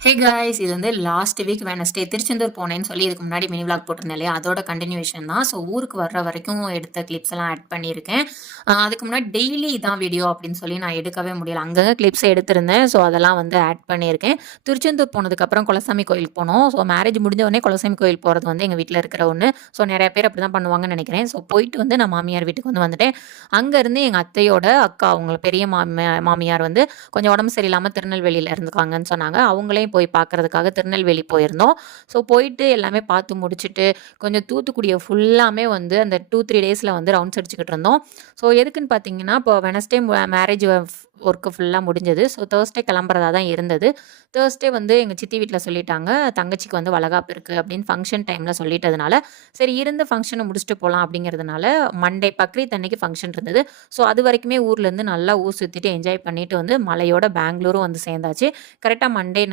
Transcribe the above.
Hey guys இது வந்து last week Wednesday Tiruchendur போனேன்னு சொல்லி இதுக்கு முன்னாடி மினி விளாக் போட்டிருந்தேன் இல்லையா அதோட கண்டினியூஷன் தான். ஸோ ஊருக்கு வர்ற வரைக்கும் எடுத்த கிளிப்ஸ் எல்லாம் ஆட் பண்ணியிருக்கேன். அதுக்கு முன்னாடி டெய்லி இதான் வீடியோ அப்படின்னு சொல்லி நான் எடுக்கவே முடியல. அங்கங்கே கிளிப்ஸ் எடுத்திருந்தேன். ஸோ அதெல்லாம் வந்து ஆட் பண்ணியிருக்கேன். திருச்செந்தூர் போனதுக்கப்புறம் குலசாமி கோயிலுக்கு போனோம். ஸோ மேரேஜ் முடிஞ்ச உடனே குலசாமி கோயில் போகிறது வந்து எங்கள் வீட்டில் இருக்கிற ஒன்று. ஸோ நிறைய பேர் அப்படி தான் பண்ணுவாங்கன்னு நினைக்கிறேன். ஸோ போயிட்டு வந்து நான் மாமியார் வீட்டுக்கு வந்துட்டேன். அங்கேருந்து எங்கள் அத்தையோட அக்கா அவங்க பெரிய மாமியார் வந்து கொஞ்சம் உடம்பு சரியில்லாமல் திருநெல்வேலியில் இருந்துக்காங்கன்னு சொன்னாங்க. அவங்களையும் போய் பார்க்கறதுக்காக திருநெல்வேலி போயிருந்தோம். ஸோ போயிட்டு எல்லாமே பார்த்து முடிச்சுட்டு கொஞ்சம் தூத்துக்குடியை ஃபுல்லாமே வந்து அந்த 2-3 டேஸில் வந்து ரவுண்ட்ஸ் அடிச்சுக்கிட்டு இருந்தோம். ஸோ எதுக்குன்னு பார்த்தீங்கன்னா இப்போ வெனஸ்டே மேரேஜ் ஒர்க்கு ஃபுல்லாக முடிஞ்சது. ஸோ தேர்ஸ்டே கிளம்புறதா தான் இருந்தது. தேர்ஸ்டே வந்து எங்கள் சித்தி வீட்டில் சொல்லிட்டாங்க தங்கச்சிக்கு வந்து வளகாப்பு இருக்குது அப்படின்னு ஃபங்க்ஷன் டைமில் சொல்லிட்டதுனால சரி இருந்த ஃபங்க்ஷனை முடிச்சுட்டு போகலாம் அப்படிங்கிறதுனால மண்டே பக்ரீத் அன்னைக்கு ஃபங்க்ஷன் இருந்தது. ஸோ அது வரைக்குமே ஊர்லேருந்து நல்லா ஊர் சுற்றிட்டு என்ஜாய் பண்ணிட்டு வந்து மலையோட பெங்களூரும் வந்து சேர்ந்தாச்சு. கரெக்டாக மண்டே